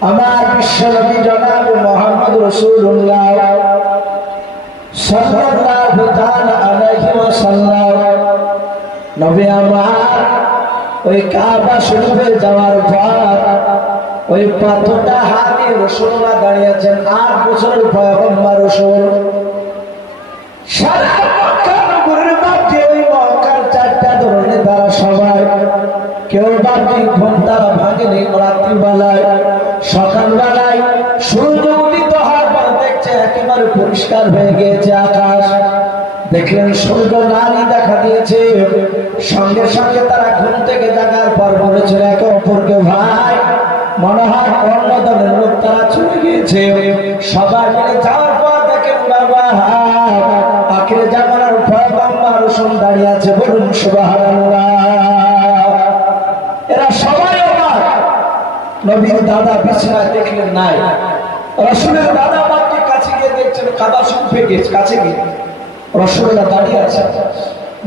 আমার বিশ্বনবী জনাব মোহাম্মদ রসুল্লাহ চারটা ধরনের তারা সবাই কেউ ঘুম তারা ভাঙেনি রাত্রিবেলায় সকালবেলায় সূর্য উদিত হওয়ার পর দেখছে একেবারে পরিষ্কার হয়ে গিয়েছে আকাশ। দেখলেন সূর্য নারী দেখা দিয়েছে। সঙ্গে সঙ্গে তারা ঘুম থেকে জাগার পর বলেছিল একে অপরকে ভাই, মনে হয় অন্য দলের লোক তারা চলে গিয়েছে। সবাই মিলে যাওয়ার দাদা বিছানায় দেখলেন নাই। রসুলের দাদা বাপকে কাছে গিয়ে দেখছেন, কাদা শুনফে গেছে, কাছে গিয়ে। রসুল্লাহ দাঁড়িয়ে আছে।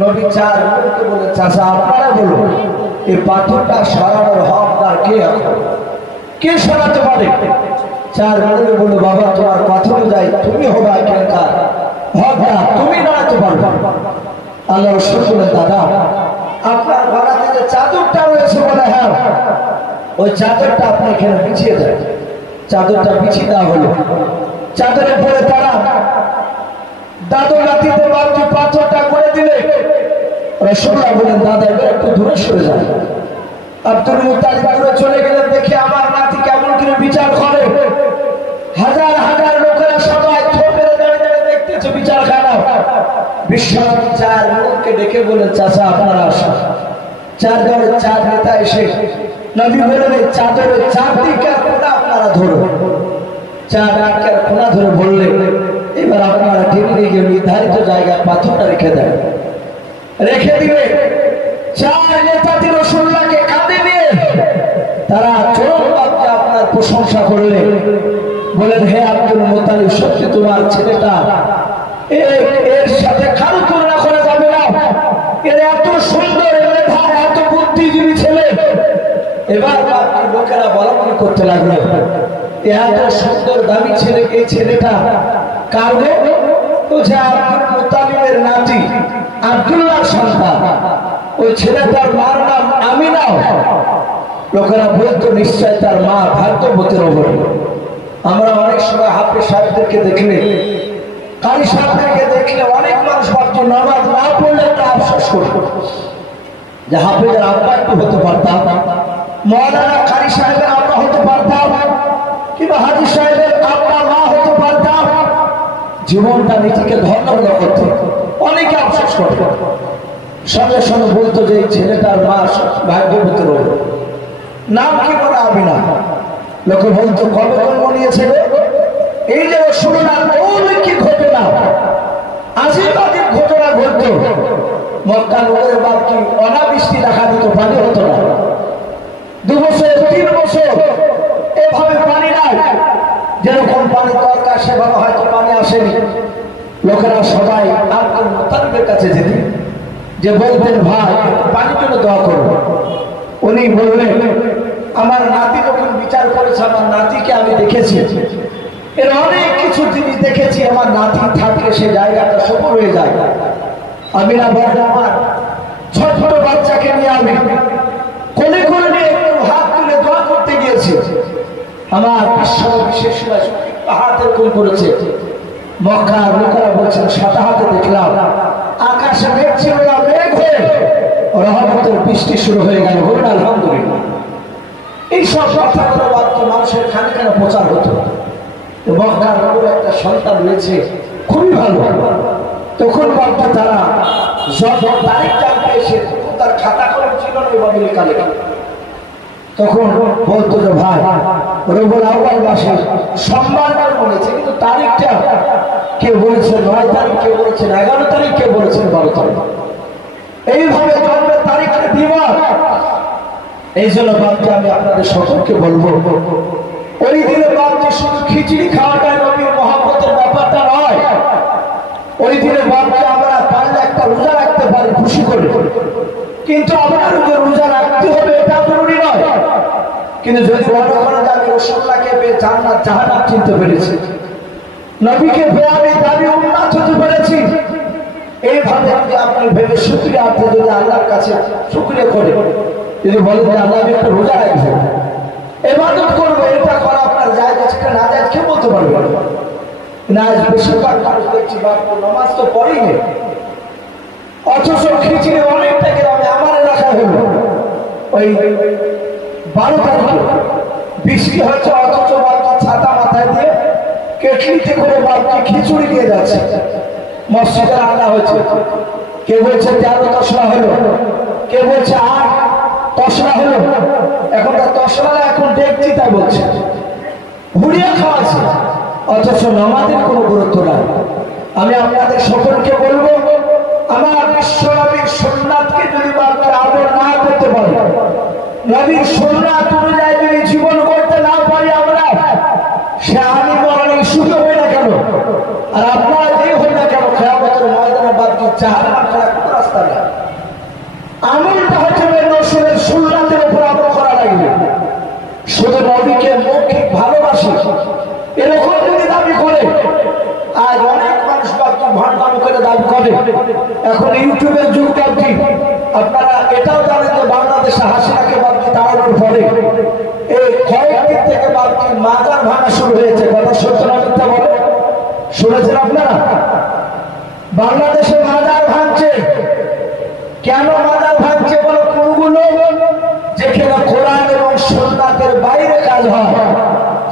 নবী চার লোককে বলে চাষা আপনারা এই পাথরটা সরানোর হকদার কে কে সরাতে পারে? চার লোকে বাবা, তোমার পাথর যাই, তুমি হবে এখানকার হকদার, তুমি দাঁড়াতে পারবে আল্লাহ রসুল দাদা, আপনার গলাতে যে চাদরটা রয়েছে বলে হ্যাঁ ওই চাদরটা আপনি এখানে বিছিয়ে দেন। চাদরটা বিছিয়ে দেওয়া হলো। চাদরের পরে তারা দাদু নাতিতে বাবজি পাথরটা করে দিলে রসগোল্লা বলেন, দাদা, এবার একটু দূরে সরে যান। আব্দুল মুতালিব দূরে চলে গেলে দেখে আমার নাতি কেমন করে বিচার করে। হাজার হাজার লোকেরা সবাই থোপের দাঁড়িয়ে দাঁড়িয়ে দেখতেছে বিচার খানা বিশ্বনবী চার লোককে ডেকে বলে, চাচা, আপনারা আসুন। চার দলের চার নেতা এসে নবী এই চাদরের চার দিকে কোনা আপনারা ধরো চার আটকার কোনা ধরে বললে, এবার আপনারা টেনে গিয়ে নির্ধারিত জায়গায় পাথরটা রেখে দেন। রেখে দিবে। চার নেতাদের রসুল্লাহকে কাঁদে নিয়ে তারা চরম বাক্যে আপনার প্রশংসা করলে, বলেন, হে আব্দুল মোতালিব সত্যি তোমার ছেলেটা এ- এর সাথে কারও তুলনা করা যাবে না এর এত সুন্দর এর মেধা, এত বুদ্ধিজীবী ছেলে এবার বাকি লোকেরা বলাবলি করতে লাগল এত সুন্দর দামি ছেলে, এই ছেলেটা কার গো? বলছে আব্দুল মুতালিবের নাতি ওই ছেলেটার মার নাম আমিনাও লোকেরা তার মা ভাগ্যবতীর ওপর আমরা অনেক সময় হাফে সাহেবদেরকে দেখলে, কারি সাহেবদেরকে দেখলে অনেক মানুষ ভাবতো, নামাজ না পড়লে একটা আফসোস করতো। যে হাফেজের আব্বা একটু হতে পারতাম। মৌলানা কারি সাহেবের আব্বা হতে পারতাম, কিংবা হাজি সাহেবের আব্বা মা হতে পারতাম। জীবনটা নিজেকে ধন্য করতো। অনেকে আফসোস করতো। সঙ্গে সঙ্গে বলতো যে ছেলেটার মা ভাগ্যবতী রোগ নাম কি বলে আমি না? লোকে বলতো, কবে জন্ম নিয়েছে এই যে শুনে না কি ঘটনা? আশীর্বাদের ঘটনা ঘটত। মক্কা লোকের বাপ কি অনাবৃষ্টি দেখা দিত? পানি হতো না। দু বছর, তিন বছর, এভাবে পানি নাই। যেরকম পানি দরকার, সেভাবে হয়তো পানি আসেনি। লোকেরা সবাই আব্দুল মোতালিবের কাছে যেতেন যে বলতেন ভাই, পানির জন্য দোয়া করব উনি বললেন, আমার নাতি যখন বিচার করেছে, আমার নাতিকে আমি দেখেছি। এর অনেক কিছু জিনিস দেখেছি, আমার নাতি থাকলে সে জায়গাটা সফল হয়ে যায়। আমি না বলেন আমার ছোট বাচ্চাকে নিয়ে আমি কোলে কোলে নিয়ে একটু হাত তুলে দোয়া করতে গিয়েছি আমার বিশ্ব বিশেষ সময় হাতে কোন করেছে। মক্কার লোকেরা বলছেন সাদা হাতে দেখলাম, আকাশে মেঘ ছিল না হয়ে রহমতের বৃষ্টি শুরু হয়ে গেল। বলুন, আলহামদুলিল্লাহ। মানুষের হতো। একটা রয়েছে, খুবই ভালো। তখন তারা এসে তখন তার খাতা না তখন বলতো যে ভাই, রবুল আউ্বাল মাসে সম্মানবার বলেছে, কিন্তু তারিখটা কে বলেছে? নয় তারিখ কে বলেছেন এগারো তারিখ কে বলেছেন বারো তারিখ। এইভাবে জন্মের তারিখটা দিবা। এই জন্য বাপকে আমি আপনাদের সকলকে বলব, ওই দিনে বাপকে শুধু খিচুড়ি খাওয়াটাই নবীর মহাব্বতের ব্যাপারটা নয়। ওই দিনে বাপকে আমরা পারলে একটা রোজা রাখতে পারি খুশি করে। কিন্তু আমার রোজা রাখতে হবে এটা কিন্তু যদি মনে করেন যে আমি রসুল্লাহকে পেয়ে জান্নাত জাহান্নাম চিনতে পেরেছি। নবীকে পেয়ে আমি দাবি উন্নত হতে পেরেছি। এইভাবে যদি আপনি ভেবে শুক্রিয়া আপনি যদি আল্লাহর কাছে শুক্রিয়া করে যদি বলেন যে আল্লাহ আমি একটা রোজা রাখব। এবাদত করব, এটা করা আপনার যায় আছে না যায় কেউ বলতে পারবে না। বেশিরভাগ মানুষ দেখছি বাপ নামাজ তো পড়েই নেই। অথচ খিচড়ি অনেকটা গ্রামে আমার এলাকায় হলো ওই বারো তারিখে বৃষ্টি হচ্ছে অথচ বাপকে ছাতা মাথায় দিয়ে কেটলিতে করে বাপকে খিচুড়ি দিয়ে যাচ্ছে। মসজিদে রান্না হয়েছে। কে বলছে তেরো তসরা হলো? কে বলছে আট তসরা হলো? এখন তার তসরা এখন দেখছি তাই বলছে। ঘুরিয়ে খাওয়াচ্ছে, অথচ নামাজের কোনো গুরুত্ব নাই। আমি আপনাদের সকলকে বলব, আমার বিশ্বনবীর সোমনাথকে যদি বাপকে আদর না করতে পারে নবীর সোমনাথ অনুযায়ী যদি জীবন করতে না পারি আমরা, সে আমি মরণের সুযোগ হয় না কেন? আর আপনারা যে হই না কেন? খেয়াবতের ময়দানে বাপকে চাহার মাঠে কোনো রাস্তা নেই। আমলটা হচ্ছে রসুলের সুন্নাতের উপর আমল করা লাগবে। শুধু নবীকে মৌখিক ভালোবাসি, এরকম যদি দাবি করে, আজ অনেক মানুষ বাকি ভণ্ডামি করে দাবি করে। এখন ইউটিউবের যুগ বাকি আপনারা এটাও জানেন যে বাংলাদেশে হাসিনাকে বাকি তাড়ানোর পরে এই কয়েকদিন থেকে বাকি মাজার ভাঙা শুরু হয়েছে। কথা সত্য না বলে? শুনেছেন আপনারা? বাংলাদেশে মাজার ভাঙছে। কেন মাজার ভাঙছে বলো কোনগুলো যেখানে কোরআন এবং সন্ন্যাতের বাইরে কাজ হয়।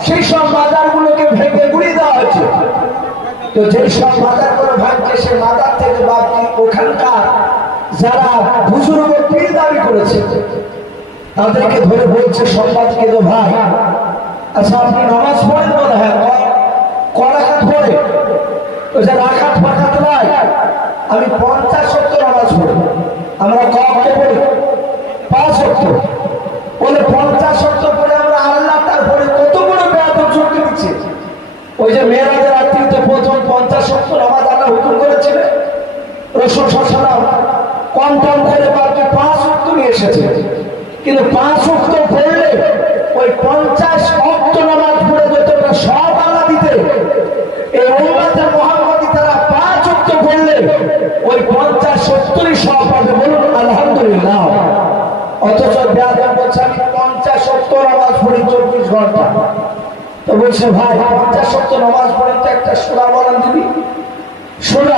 সেই সব মাজারগুলোকে ভেঙে গুড়িয়ে দেওয়া হচ্ছে তো যেই সব মাজারগুলো ভাঙছে, সেই মাজার থেকে বাকি ওখানকার যারা বুজুর্গ পীর দাবি করেছে, তাদেরকে ধরে বলছে সম্পাদকে তো ভাই? আচ্ছা আপনি নামাজ পড়েন বলে হ্যাঁ কয়- করাঘাত পড়ে? ওই যে রাখাত ফাঁকাত নাই আমি পঞ্চাশ সত্তর নামাজ পড়ি। আমরা কমকে পড়ি? পাঁচ সত্তর বলে, পঞ্চাশ সত্তর পরে আমরা আল্লাহ, তারপরে কত বড় বেয়াদ চলতে দিচ্ছে? ওই যে মেয়েরাদের রাত্রিতে প্রথম পঞ্চাশ সত্তর নামাজ আল্লাহ হুকুম করেছিলেন রসুল সসালাম কম কম করে বাকি পাঁচ অক্ট নিয়ে এসেছে। কিন্তু পাঁচ অক্ট পড়লে ওই পঞ্চাশ অক্ট নামাজ পড়ে যতটা সব আল্লাহ দিতে। এই উম্মাতে মোহাম্মদী তারা পাঁচ অক্ট পড়লে ওই পঞ্চাশ সত্তরই সব পাবে বলুন, আলহামদুলিল্লাহ। অথচ বেয়াদব বলছে, আমি পঞ্চাশ সত্তর নামাজ পড়ি চব্বিশ ঘণ্টা। তো বলছে, ভাই, পঞ্চাশ সত্তর নামাজ পড়ে তো একটা সোনা বলান দিবি? সোনা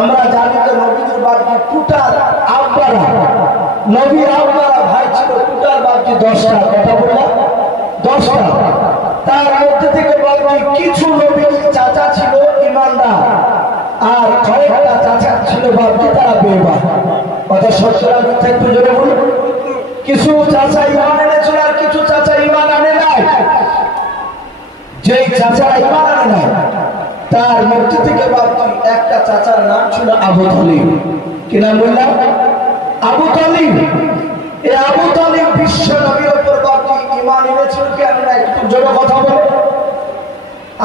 আমরা জানি যে নবীদের বাপকে টোটাল আব্বারা। নবীর আব্বারা ভাই ছিল টোটাল বাপকে দশটা, কথা বললাম? দশটা। তার মধ্যে থেকে কিছু নবীর চাচা ছিল, ইমানদার। আর কয়েকটা চাচা ছিল বাপকে তারা বেবা কথা সত্য না মিথ্যা একটু জোরে বলুন? কিছু চাচা ইমান এনেছিল আর কিছু চাচা ইমান আনে নাই। যেই চাচা ইমান আনে নাই তার মধ্যে থেকে বাপটি একটা চাচার নাম ছিল আবু তালিব। কি নাম বললাম? আবু তালিব। এই আবু তালিব বিশ্ব নবীর উপর বাপটি ইমান এনেছিল কি আনে নাই? একটু জোরে কথা বলে।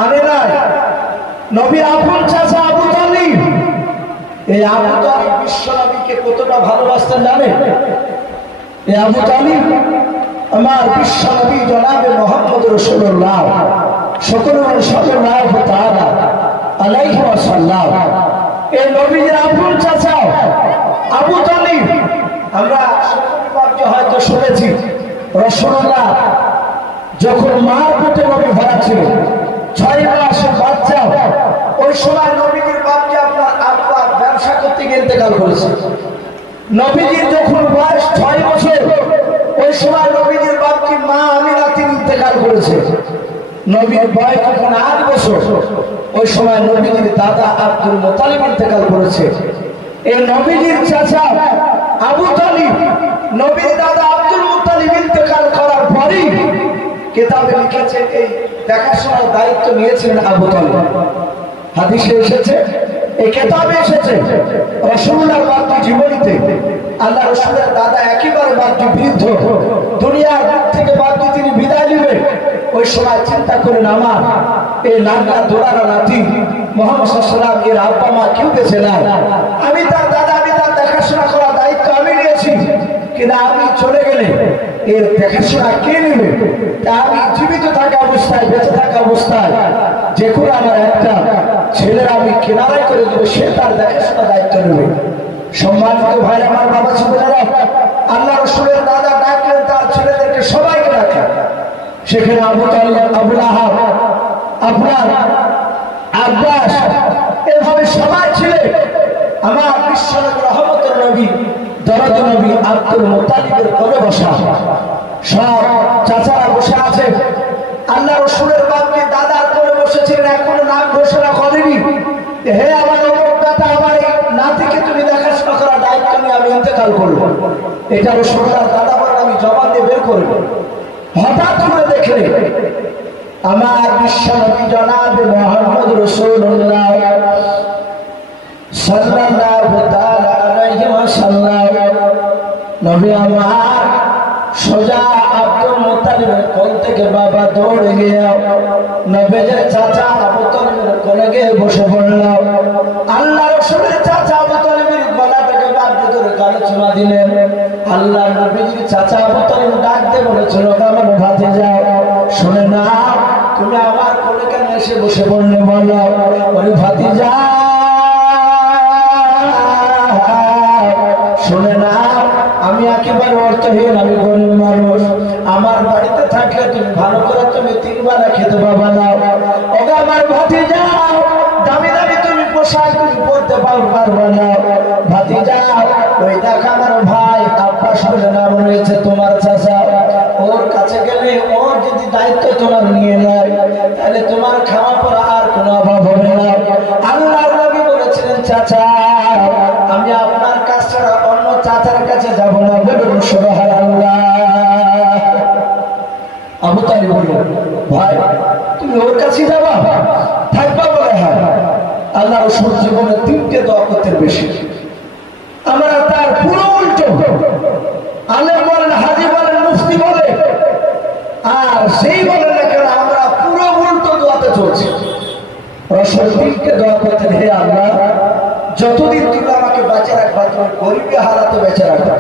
আনে নাই। নবীর আপন চাচা আবু তালিব। এই আবু তালিব বিশ্ব নবীকে কতটা ভালোবাসতেন জানে এ আবু তালিব আমার বিশ্ব নবী জনাবে মোহাম্মদ রসুল্লাহ। সকল সকল নায়ক তাআলা আলাইহি ওয়াসাল্লাম। এই নবীর আপন চাচা, আবু তালিব। আমরা হয়তো শুনেছি। রসুল্লাহ যখন মার পেটে নবী ভরা ছয় মাস বাচ্চা, ওই সময় নবীর বাপকে আপনার আব্বা ব্যবসা করতে গিয়ে ইন্তেকাল করেছে। নবীজির যখন বয়স ছয় বছর, ওই সময় নবীজির বাপটি মা আমিনা তিনি ইন্তেকাল করেছে। নবীর বয়স যখন আট বছর। ওই সময় নবীজির দাদা আব্দুল মোতালিব ইন্তেকাল করেছে। এই নবীজির চাচা আবু তালিব, নবীর দাদা আব্দুল মুতালিব ইন্তেকাল করার পরই কেতাবে লিখেছে এই দেখাশোনার দায়িত্ব নিয়েছিলেন আবু তালিব। হাদিসে এসেছে এই কেতাবে এসেছে রসুল্লাহ বাদ্য জীবনীতে আল্লাহ রসুলের দাদা একেবারে বাদ্য বৃদ্ধ দুনিয়ার থেকে বাদ্য তিনি বিদায় নেবেন ওই সময় চিন্তা করেন আমার, এই লাঙ্গা দোড়ানো নাতি মোহাম্মদ এর আব্বা মা কেউ বেছে না। আমি তার দাদা, আমি তার দেখাশোনা করার দায়িত্ব আমি নিয়েছি। কিন্তু আমি চলে গেলে এর দেখাশোনা কে নেবে? তা আমি জীবিত থাকা অবস্থায়, বেঁচে থাকা অবস্থায়, যে করে আমার একটা ছেলের আমি কেনারাই করে দেবো, সে তার দেখাশোনা দায়িত্ব নেবে। সম্মানিত ভাই আমার বাবা ছেলেরা আল্লাহ রসুলের সেখানে আবু আবুল আহাব আপনার আব্বাস, এভাবে সবাই ছিলেন। আমার বিশ্বনবী রহমতের নবী, দরদ নবী আব্দুল মোতালিবের কোলে বসা। সব চাচারা বসে আছে। আল্লাহ রসুলের বাপকে দাদার কোলে বসেছিলেন, এখনও নাম ঘোষণা করেনি। হে আমার দাদা, আমার এই নাতিকে তুমি দেখাশোনা করার দায়িত্ব নিয়ে আমি ইন্তেকাল করব। এটা রসুল্লাহ দাদা বলে আমি জবান দিয়ে বের করব। হঠাৎ করে দেখলে আমার বিশ্বনবী জনাবে মোহাম্মদ রসুল্লাহ সাল্লাল্লাহু তাআলা আলাইহি ওয়াসাল্লাম, নবী আমার সোজা আব্দুল মুত্তালিবের কোল থেকে বাবা দৌড়ে গিয়ে নবীর চাচা আবু তালিবের কোলে বসে পড়ল। আল্লাহ রসুলের চাচা আবু তালিবের গলা থেকে বাদ ধরে কানে চুমা আল্লাহ নবীর চাচা আবু ডাক দিয়ে বলেছিল আমার ভাতে যাও। শুনে না, তুমি আমার কোলে কেন এসে বসে পড়লে বলো? ওই ভাতি যা শুনে না, আমি একেবারে অর্থহীন, আমি গরিব মানুষ। আমার বাড়িতে থাকলে তুমি ভালো করে তুমি তিনবার খেতে পাবা না। ওকে আমার ভাতি যাও দামি দামি তুমি পোশাক তুমি পরতে পারবে না। যাও ওই দেখ আমার ভাই আব্বাস বলে নাম রয়েছে তোমার ওর গেলে ওর যদি দায়িত্ব তোমার নিয়ে নেয়, তাহলে তোমার খাওয়া পড়া আর কোনো অভাব হবে না। আল্লাহ নবী বলেছিলেন, চাচা, আমি আপনার কাছ ছাড়া অন্য চাচার কাছে যাব না বলুন আল্লাহ আবু বলল, ভাই, তুমি ওর কাছে যাবা? থাকবা বলে হ্যাঁ। আল্লাহ রসুল জীবনে তিনটে দোয়া করতে বেশি। আমরা তার পুরো উল্টো আলেম বলেন হাজি বলেন মুফতি বলে আর সেই বলেন না আমরা পুরো উল্টো দোয়াতে চলছি। রসুল তিনটে দোয়া করতেন, হে আল্লাহ, যতদিন তুমি আমাকে বেঁচে রাখবা তুমি গরিবে হারাতে বেঁচে রাখবা।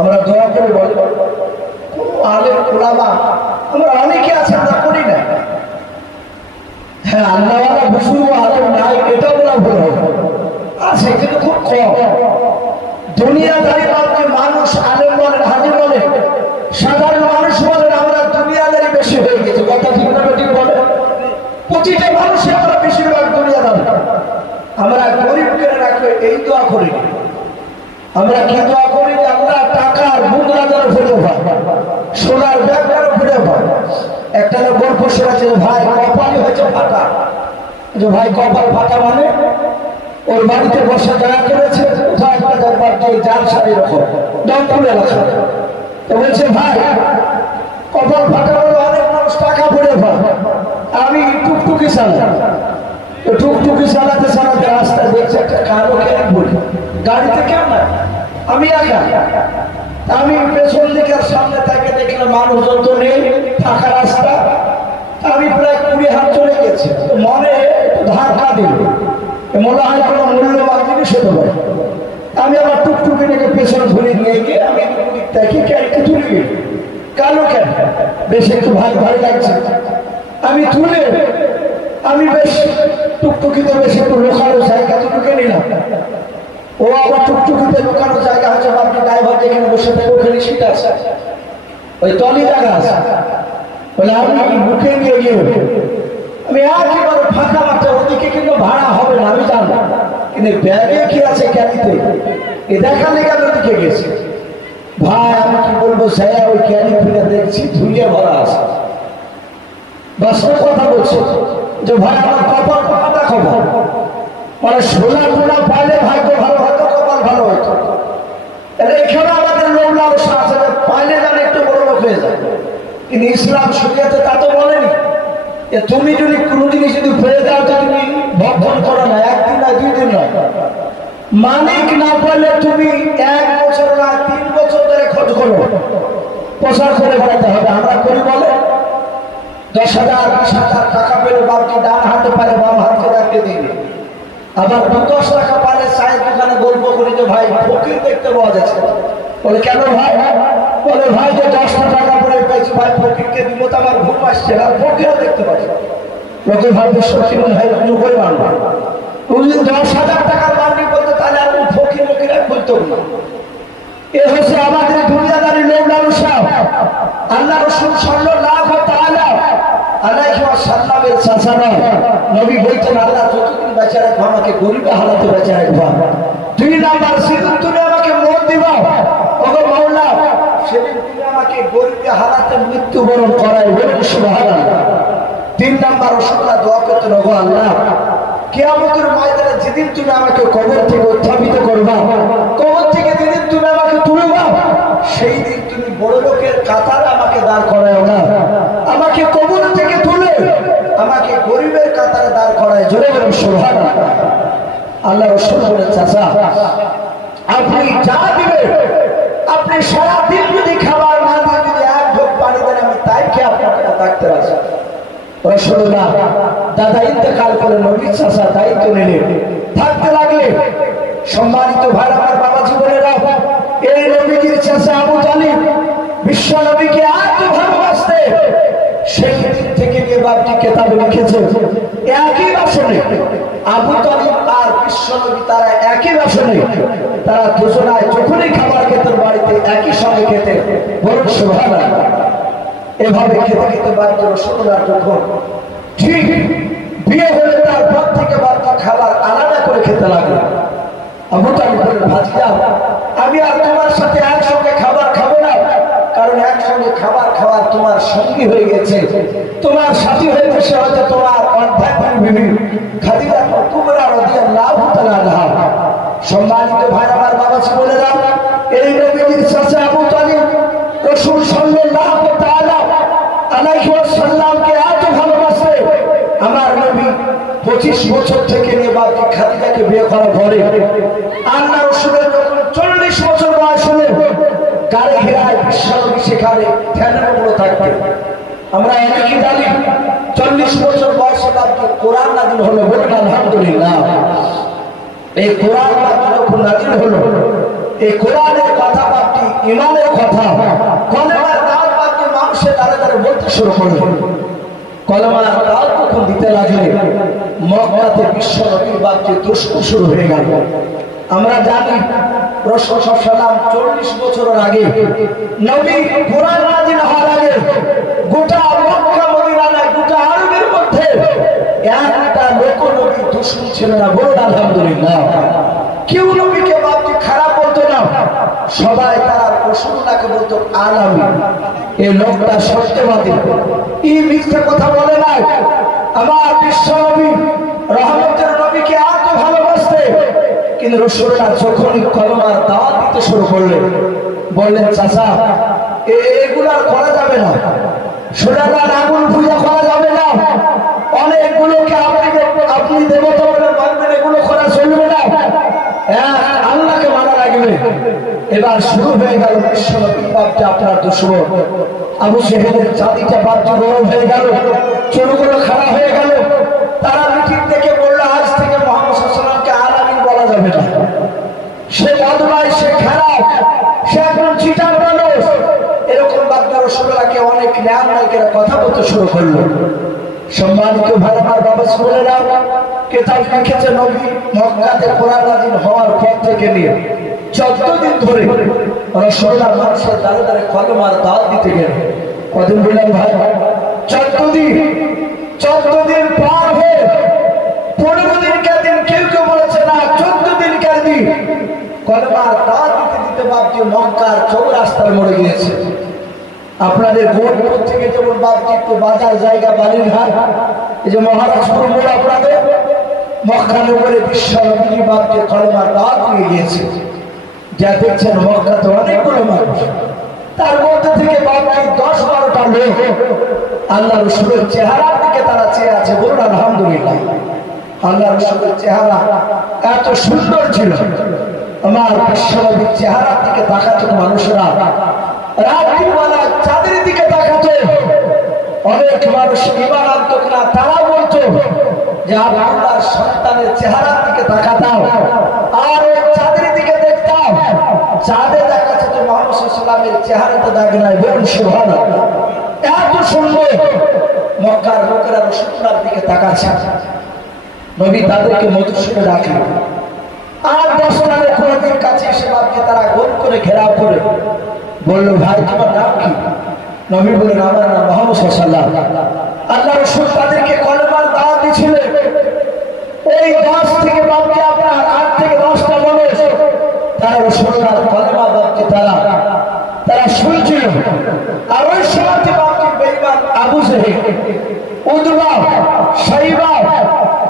আমরা দোয়া করে, বলি আলেম ওলামা আমরা অনেকে আছে, আমরা করি না। হ্যাঁ আল্লাহওয়ালা বুঝুর আলেম নাই এটা বলা ভুল হবে। আছে, কিন্তু খুব কম। দুনিয়াদারি মানুষ আলেম বলেন হাজির বলেন সাধারণ মানুষ বলেন আমরা দুনিয়াদারি বেশি হয়ে গেছে কথা ঠিক না ঠিক বলে প্রতিটা মানুষে আমরা বেশিরভাগ দুনিয়াদার আমরা গরিবকে রাখবে এই দোয়া করি আমরা কি দোয়া করি আমরা টাকার মুদ্রা যেন ফিরে পাই সোনার ব্যাগ ফিরে পাই একটা গল্প শোনাচ্ছে ভাই কপালই হয়েছে ফাটা। যে, ভাই, কপাল ফাটা মানে? ওর বাড়িতে বসে জায়গা করেছে, কোথাও একটা জাল সারি রকম দমপুর এলাকা তো বলছে, ভাই, কপাল ফাটা হলো অনেক মানুষ টাকা পড়ে পায় আমি টুকটুকি চালাই তো টুকটুকি চালাতে চালাতে রাস্তা দেখছে একটা কালো কেন বলি। গাড়িতে না আমি একা। আমি পেছন দিকে সামনে তাকে দেখলাম মানুষজন তো নেই, ফাঁকা রাস্তা। আমি প্রায় কুড়ি হাত চলে গেছি। মনে ধাক্কা দিল। মনে হয় কোনো মূল্যবান জিনিস হতে পারে। আমি আমার টুকটুকি থেকে পেছনে ধরে নিয়ে গিয়ে আমি দেখি ক্যারিকে তুলে গেল কালো কেন বেশ একটু ভাই ভাই লাগছে। আমি তুলে, আমি বেশ টুকটুকিতে বেশ একটু লোকালো জায়গা তো ঢুকে নিলাম। ও আবার টুকটুকিতে লোকানো জায়গা হচ্ছে আপনি ড্রাইভার যেখানে বসে থাকে ওখানে সিট আছে। ওই টলি জায়গা আছে। বলে আমি মুখে নিয়ে গিয়ে আমি আর একেবারে ফাঁকা মাঠে ওদিকে কিন্তু ভাড়া হবে না, আমি জানি। কিন্তু ব্যাগে কি আছে ক্যানিতে এ দেখা লেগে ওদিকে গেছি ভাই, আমি কি বলব, স্যার, ওই ক্যানি ফিরে দেখছি, ধুইয়ে ভরা আছে। বাস্তব কথা বলছে। যে ভাই, আমার কপাল পাতা খবর মানে সোনা টোনা পাইলে ভাগ্য ভালো হয়তো কপাল ভালো হয়তো এখানে আমাদের লোক লালসা আছে পাইলে যেন একটু বড় লোক হয়ে যায়। কিন্তু ইসলাম শরিয়াতে তা তো বলেনি। যে তুমি যদি কোনো জিনিস যদি পেয়ে দাও, তো তুমি বর্ধন করো না, একদিন না দুই দিন নয়। মালিক না পাইলে তুমি এক বছর না তিন বছর ধরে খোঁজ করো। প্রচার করে বেড়াতে হবে। আমরা করি বলে? দশ হাজার বিশ হাজার টাকা পেলে বাপকে ডান হাতে পারে, বাম হাতে রাখতে দিবে আবার দশ টাকা পারে চায়ের দোকানে গল্প করি যে, ভাই, ফকির দেখতে পাওয়া যাচ্ছে বলে, কেন ভাই? বলে, ভাই, যে দশটা টাকা পরে পেয়েছি, ভাই, ফকিরকে দিব তো আমার ঘুম আসছে আর ফকিরও দেখতে পাচ্ছি লোকে ভাববে সত্যি মনে হয় যুগই মানব তুমি দশ হাজার টাকার মান্ডি বলতো, তাহলে আর ফকির মকির বলতো না। এ হচ্ছে আমাদের দুনিয়াদারি লোক মানুষরা আল্লাহ রসুল তাআলা কেয়ামতের ময়দানে যেদিন তুমি আমাকে কবর থেকে উত্থাপিত করবা, কবর থেকে যেদিন তুমি আমাকে তুলবা, সেই দিন তুমি বড় লোকের কাতার আমাকে দাঁড় করায় না। আমাকে কবর থেকে আমাকে গরিবের কাতারে দাঁড় করায়, জোরে বলুন সোহান আল্লাহ বলে চাচা, আপনি যা দিবেন, আপনি সারা দিন যদি খাবার না দিয়ে যদি এক ঢোক পানি দেন, আমি তাই খেয়ে আপনার কাছে থাকতে পারছি রসুল্লাহ, দাদা ইন্তেকাল করে নবীর চাষা দায়িত্ব নিলেন। থাকতে লাগলে সম্মানিত ভাই আমার বাবা জীবনেরা এই নবীজির চাষা আবু তালিব, বিশ্ব নবীকে এত ভালোবাসতে সেই দিন বাপটি কেতাবে লিখেছে একই বাসনে আবু তালিব আর বিশ্ব নবী তারা একই বাসনে তারা দুজনায় যখনই খাবার খেতেন বাড়িতে একই সঙ্গে খেতেন বলুন সুবহানাল্লাহ। এভাবে খেতে খেতে বাধ্য রসগোল্লার যখন ঠিক বিয়ে হলে তার পর থেকে বাধ্য খাবার আলাদা করে খেতে লাগল। আবু তালিব ভাজিয়া আমি আর তোমার সাথে একসঙ্গে খাবার খাব না কারণ একসঙ্গে খাবার খাওয়ার তোমার সঙ্গী হয়ে গেছে। তোমার সাথী হয়ে গেছে হয়তো তোমার বিবি খাদিজা কুবরা রাদিয়াল্লাহু তাআলা আনহা। সম্মানিত ভাই, আমার বাবা বলে এই নবীজির চাচা আবু তালিব রসুল এত ভালোবাসে। আমার নবী 25 বছর থেকে নিয়ে বাকি খাদিজাকে বিয়ে করার পরে আল্লাহ রসুলের যখন 40 বছর বয়স হলো গাড়ি ঘেরায় ধ্যানের উপরে থাকতেন আমরা অনেকেই জানি, চল্লিশ বছর বয়সে বাকি কোরআন নাজিল হলো বলুন আলহামদুলিল্লাহ। এই কোরআন যখন নাজিল হলো, এই কোরআনের কথা বাকি ইমানের কথা, কলেমার দাওয়াত বাকি মানুষের দ্বারা দ্বারা বলতে শুরু করল। কলেমার দাওয়াত যখন দিতে লাগলে। মক্কাতে বিশ্ব নবীর বাক্যে দুষ্কু শুরু হয়ে গেল। আমরা জানি রসুল চল্লিশ বছরের নবী গোটা কেউ নবীকে বাপকে খারাপ বলতো না? সবাই তার রসুল্লাহকে বলতো, আলামী। এই লোকটা সত্যবাদী। এই মিথ্যে কথা বলে নাই। আমার বিশ্ব নবী, রহমতের নবীকে এত ভালোবাসতে কিন্তু রসুল্লাহ যখনই কলমার দাওয়াত দিতে শুরু করলেন, বললেন, চাচা এগুলা করা যাবে না। আগুন পূজা করা যাবে না। অনেকগুলোকে আপনি আপনি দেবতা বলে মানবেন, এগুলো করা চলবে না। এক আল্লাহকে মানা লাগবে। এবার শুরু হয়ে গেল বিশ্বনবী আপনার দুশ্মন। আবু সেহেদের চাঁদিটা বাপটা গরম হয়ে গেল। চুলগুলো খারাপ হয়ে গেল তারা মিটিং থেকে বলল আজ থেকে মোহাম্মদ সাল্লামকে আলামিন বলা যাবে না সে বদমাই সে খারাপ সে এখন চিটার মানুষ এরকম বাদ্য রসগোল্লাকে অনেক ন্যায় নায়কেরা কথা বলতে শুরু করল। সম্মানিত ভাই, আমার বাবা কেতাব লিখেছে নবী কোরআন নাজিল হওয়ার পর থেকে নিয়ে চোদ্দ দিন ধরে মানুষের কলমার দিতে গেল। কদিন বললাম, ভাই, চোদ্দ দিন চোদ্দ দিন পার হয়ে পনেরো দিন কেউ কেউ বলেছে, না, চোদ্দ দিন। কলমার দাঁত দিতে বাপজি মক্কার চৌরাস্তার মরে গিয়েছে। আপনাদের গোটপুর থেকে যেমন বাপজি বাজার জায়গা বালিরঘাট এই যে মহারাজপুর মোড় আপনাদের, মক্কার উপরে বিশ্ব নবী বাপজি কলমার দাঁত নিয়ে গিয়েছে। যা দেখছেন মক্কাতে অনেকগুলো মানুষ। তার মধ্যে থেকে বাপজি দশ বারোটা হলো আল্লাহ রসুলের চেহারার দিকে তারা চেয়ে আছে বলুন আলহামদুলিল্লাহ। আল্লাহ রসুলের চেহারা এত সুন্দর ছিল। আমার বিশ্বনবীর চেহারার দিকে তাকাতো মানুষরা। রাত্রিবেলা চাঁদের দিকে তাকাতো অনেক মানুষ ইমান না, তারা বলতো যে আপনার সন্তানের চেহারার দিকে তাকাতাম। আর ওই চাঁদের দিকে দেখতাম, চাঁদে দেখাচ্ছে তো মোহাম্মদ সাল্লামের চেহারাতে দাগ নাই বলুন সুভান এত সুন্দর। মক্কার লোকেরা রসুল্লার দিকে তাকাচ্ছে। নবী তাদেরকে শুনে রাখলেন আর দশ রানের নবীর কাছে এসে বাপকে তারা গোল করে ঘেরাও করে বলল, ভাই তোমার নাম কি? নবী বললেন, আমার নাম মোহাম্মদ সাল্লাহ আল্লাহ রসুল তাদেরকে কলেমার দাওয়াত দিয়েছিলেন এই দশ থেকে বাপকে আপনার, আট থেকে দশটা মানুষ, তারা রসুল্লাহ কলেমা বাপকে তারা তারা শুনছিল। আর ওই সময় বাপকে বেইমান আবু জেহে উদ্বা সাইবা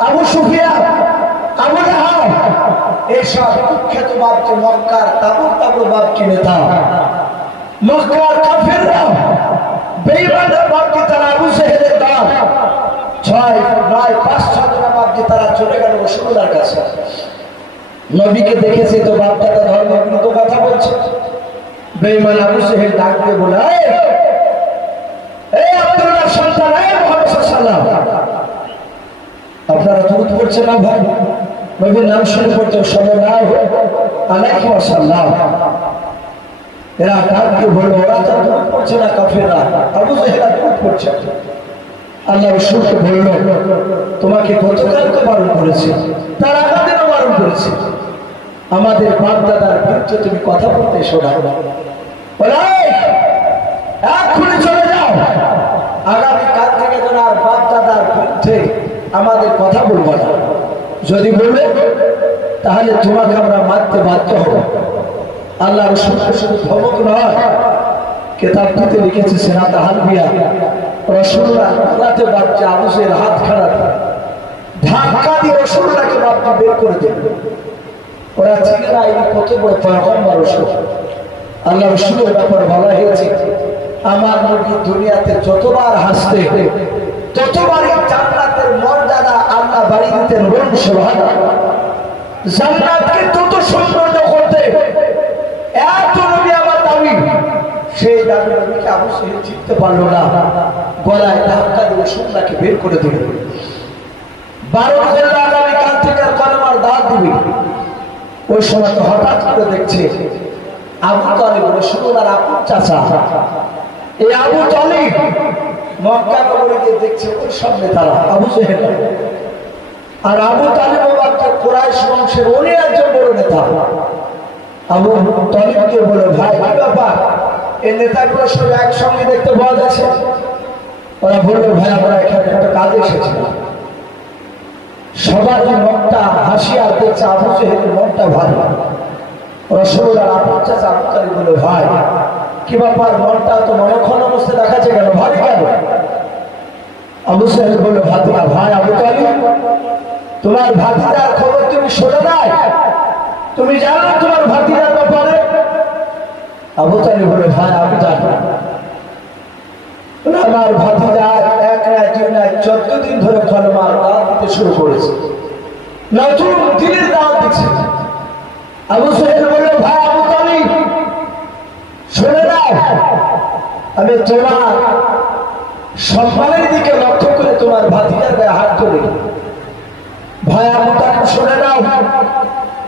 আবু সুফিয়া আবু জাহাব এইসব কুখ্যাত বাপকে মক্কার তাবুর তাবুর বাপকে নেতা মক্কার কাফেররা বেঈমানরা বাপকে তারা আবু জেহেলের দাম ছয় নয় পাঁচ জন বাপকে তারা চলে গেল রসুল্লার কাছে। নবীকে দেখেছে তো বাপ দাদা ধর্ম বিরুদ্ধ কথা বলছে। বেঈমান আবু জেহেল ডাক দিয়ে বলে "এই, আব্দুল্লাহ সন্তান এই মোহাম্মদ সাল্লাল্লাহু আপনারা দুধ পড়ছে না ভাই? নবীর নাম শুনে পড়তে সবাই না আলাইকুম আসসালাম এরা কাকে বলব? ওরা তো পড়ছে না কাফেরা আবু জেহেরা পড়ছে আল্লাহ রসুলকে বলল তোমাকে গতকালকে বারণ করেছে তার আমাদেরও বারণ করেছে। আমাদের বাপ দাদার বিরুদ্ধে তুমি কথা বলতে বলে "এই, এক্ষুনি চলে যাও। আগামী কাল থেকে যেন আর বাপ দাদার বিরুদ্ধে আমাদের কথা বলব না। যদি বলবে তাহলে তোমাকে আমরা মারতে বাধ্য হব। আল্লাহ রসুল শুধু ধমক নয়। কেতাবটিতে লিখেছে আল্লাহতে বাচ্চা আবুসের হাত খারাপ দিয়ে বাপটি বের করে দেবে ওরা না এই কত বড় রসুল। আল্লাহ রসুলের বলা হয়েছে, আমার নবী দুনিয়াতে যতবার হাসতে ততবারই জান্নাতের মর্যাদা আল্লাহ বাড়ি দিতেন বলুন সুবহানাল্লাহ জান্নাতকে তত সৌন্দর্য করতে এত নবী আমার দাবি সেই নবীকে আবু সাহেব চিনতে পারল না। গলায় ধাক্কা দিয়ে সুন্দরকে বের করে দিল। বারো করলে আগামী কাল থেকে আর কলমার দাঁত দিবি। ওই সময় হঠাৎ করে দেখছে আবু তালিব রসুল্লার আপুর চাচা, এই আবু তালিব মক্কা নগরে গিয়ে দেখছে ওই সব নেতারা, আবু জেহেল। আর আবু তালিব বাচ্চা কোরআশ বংশের উনি একজন বড় নেতা। আবু তালিবকে বলে, ভাই, কি ব্যাপার? এই একসঙ্গে দেখতে পাওয়া যাচ্ছে। ওরা ভাই আমরা এখানে একটা সবার যে মনটা হাসি আর দেখছে মনটা ভালো। তালিব বলে, ভাই, কি ব্যাপার? মনটা তো দেখাচ্ছে কেন? ভারী কেন? আবু সাহেব বলল ভাতিজা ভাই, আবু তালিব, তোমার ভাতিজার খবর তুমি শোনো নাই? তুমি জানো তোমার ভাতিজার ব্যাপারে? আবু তালিব বলে, ভাই আবু আমার ভাতিজা এক চোদ্দ দিন ধরে কলমার দাওয়াত দিতে শুরু করেছে। নতুন দিনের দাওয়াত দিচ্ছে। আবু সাহেব বলল ভাই, আবু শুনে আমি তোমার সম্মানের দিকে লক্ষ্য করে তোমার ভাতিজার গায়ে হাত করে ভাই, আবু তালিব, শুনে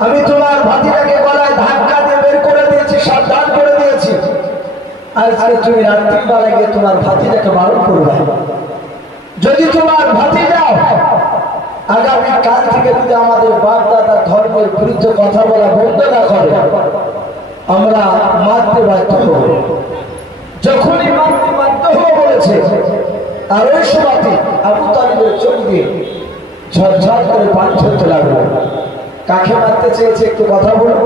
আমি তোমার ভাতিজাকে গলায় ধাক্কা দিয়ে বের করে দিয়েছি সাবধান করে দিয়েছি আজকে তুমি রাত্রি বেলা গিয়ে তোমার ভাতিজাকে বারণ করবে। যদি তোমার ভাতিজাও আগামী কাল থেকে যদি আমাদের বাপ দাদা ধর্মের বিরুদ্ধে কথা বলা বন্ধ না করে, আমরা মারতে বাধ্য হব। যখনই মারতে বাধ্য হব বলেছে, আর ওই সময়তে আবু তালিবের চোখ দিয়ে ঝরঝর করে পানি ঝরতে লাগল। কাকে মারতে চেয়েছে একটু কথা বলব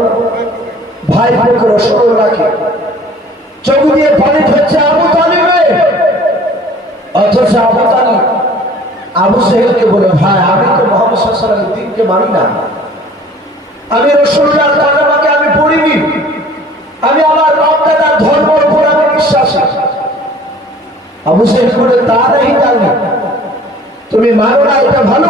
ভাই বোনকে রসগোল্লাকে চোখ দিয়ে পানি ঝরছে আবু তালিবে। অথচ আবু তালিব, আবু সেহেলকে বলে, ভাই, আমি তো মোহাম্মদ দিনকে মানি না। আমি রসুল্লাহর কালামাকে আমি পড়িনি। আমি আমার বাপ দাদার ধর্মের উপর আমি বিশ্বাসী। আবু সাহেব বলে, তা নাই জানি। তুমি মানো না, এটা ভালো